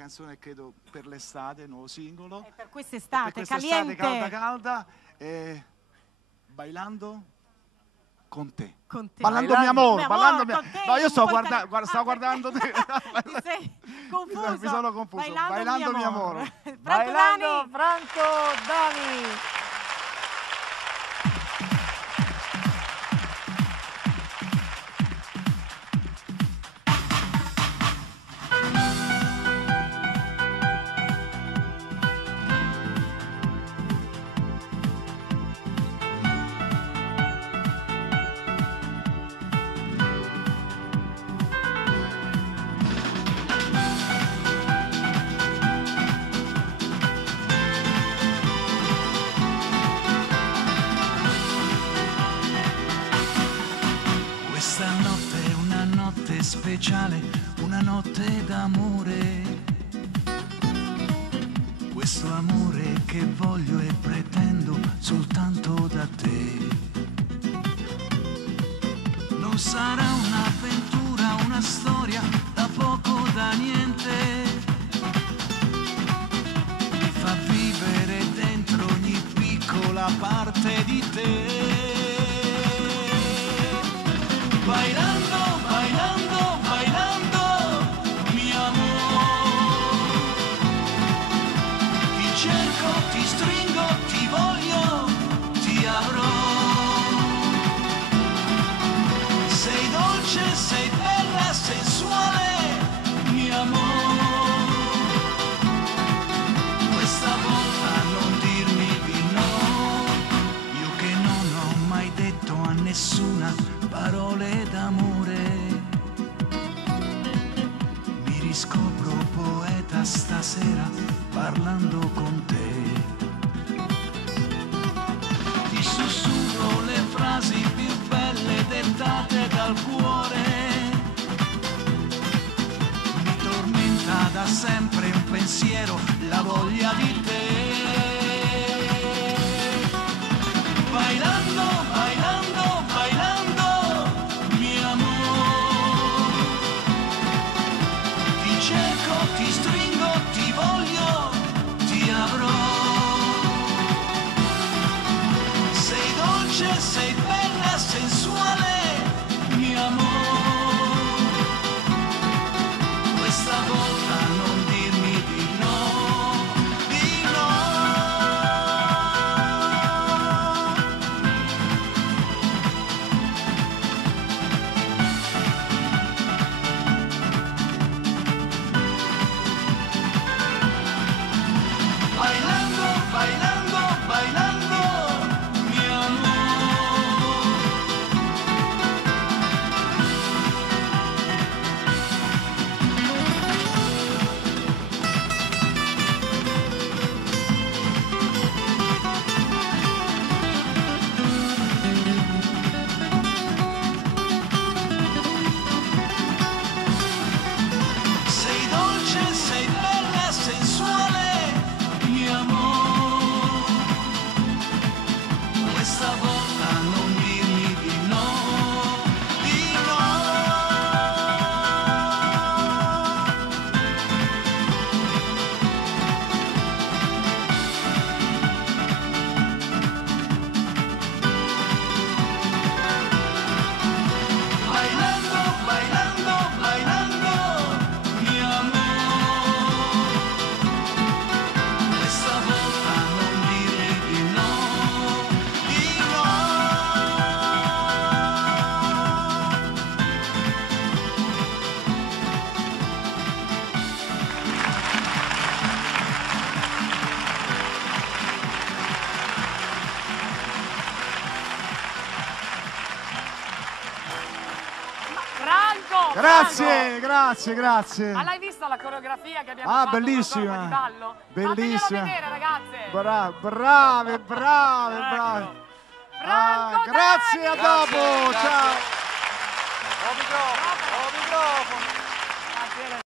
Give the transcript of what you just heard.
canzone credo per l'estate, nuovo singolo. Per quest'estate, per quest'estate calda calda, bailando con te. Ballando mio amore, ballando mio amore. No, io sto guardando te. Ti sei confuso? Mi sono confuso. Bailando mio amore. Bailando Franco Dani. Questa notte è una notte speciale, una notte d'amore. Questo amore che voglio e pretendo soltanto da te. Non sarà un'avventura, una storia da poco, da niente. Mi fa vivere dentro ogni piccola parte di te. Bailando, bailando, bailando, mi amor. Ti cerco, ti stringo, ti voglio, ti avrò. Sei dolce, sei bella, sensuale, mi amor. Questa volta non dirmi di no. Io che non ho mai detto a nessuna parole d'amore, mi riscopro poeta stasera parlando con te. Ti sussurro le frasi più belle dettate dal cuore. Mi tormenta da sempre un pensiero, la voglia di te. Bailando, bailando, bailando, ti stringo, ti voglio, ti avrò. Sei dolce, sei bella, sensuale, mio amore. Questa volta non dirmi di no, di no. Grazie. Ma l'hai vista la coreografia che abbiamo fatto? Bellissima. Di ballo? Bellissima. Fateglielo vedere, ragazze. Brave. Franco, grazie, a dopo. Ciao. Ho microfono.